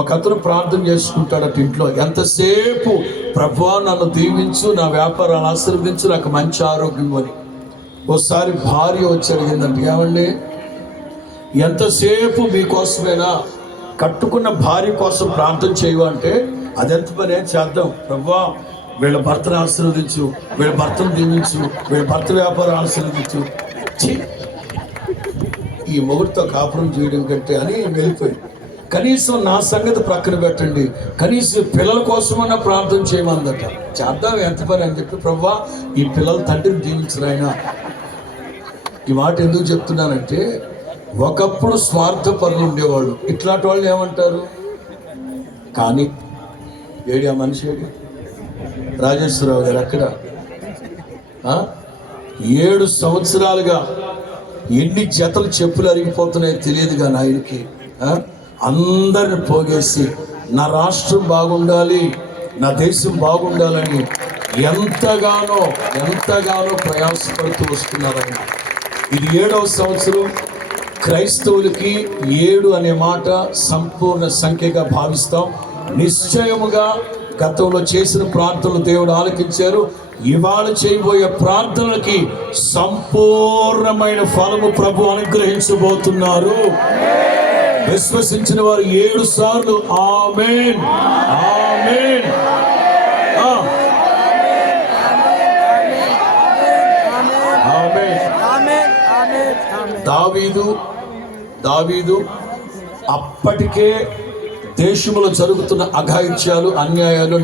ఒక అతను ప్రార్థన చేసుకుంటాడట ఇంట్లో, ఎంతసేపు ప్రభువా నన్ను దీవించు, నా వ్యాపారాన్ని ఆశీర్వదించు, నాకు మంచి ఆరోగ్యం అని. ఓసారి భార్య వచ్చి అడిగిందంటే, ఏమండి ఎంతసేపు మీకోసమేనా, కట్టుకున్న భార్య కోసం ప్రార్థన చేయవు అంటే, అదెంత పని చేద్దాం ప్రభువా, వీళ్ళ భర్తను ఆశీర్వదించు, వీళ్ళ భర్తను దీవించు, వీళ్ళ భర్త వ్యాపారం ఆశీర్వదించు. ఈ మొగుడితో కాపురం చేయడం కంటే అని వెళ్ళిపోయి, కనీసం నా సంగతి ప్రక్కన పెట్టండి, కనీసం పిల్లల కోసమన్నా ప్రార్థన చేయమందట. చేద్దాం ఎంత పని అని చెప్పి, ప్రభువా ఈ పిల్లల తండ్రిని దీవించరు ఆయన. ఈ మాట ఎందుకు చెప్తున్నానంటే, ఒకప్పుడు స్వార్థపరులు ఉండేవాళ్ళు, ఇట్లాంటి వాళ్ళు ఏమంటారు, కానీ ఏడి ఆ మనిషి ఏడి, రాజేశ్వరరావు గారు అక్కడ 7 సంవత్సరాలుగా ఎన్ని జతలు చెప్పులు అరిగిపోతున్నాయో తెలియదు కానీ ఆయనకి అందరిని పోగేసి నా రాష్ట్రం బాగుండాలి, నా దేశం బాగుండాలని ఎంతగానో ప్రయాసపడుతూ వస్తున్నారని. ఇది 7వ సంవత్సరం. క్రైస్తవులకి 7 అనే మాట సంపూర్ణ సంఖ్యగా భావిస్తాం. నిశ్చయముగా గతంలో చేసిన ప్రార్థనలు దేవుడు ఆలకించారు. ఇవాళ చేయబోయే ప్రార్థనలకి సంపూర్ణమైన ఫలము ప్రభు అనుగ్రహించబోతున్నారు. విశ్వసించిన వారు 7 సార్లు ఆమేన్ ఆమేన్. దావీదు అప్పటికే దేశంలో జరుగుతున్న అఘాయిత్యాలు, అన్యాయాలు,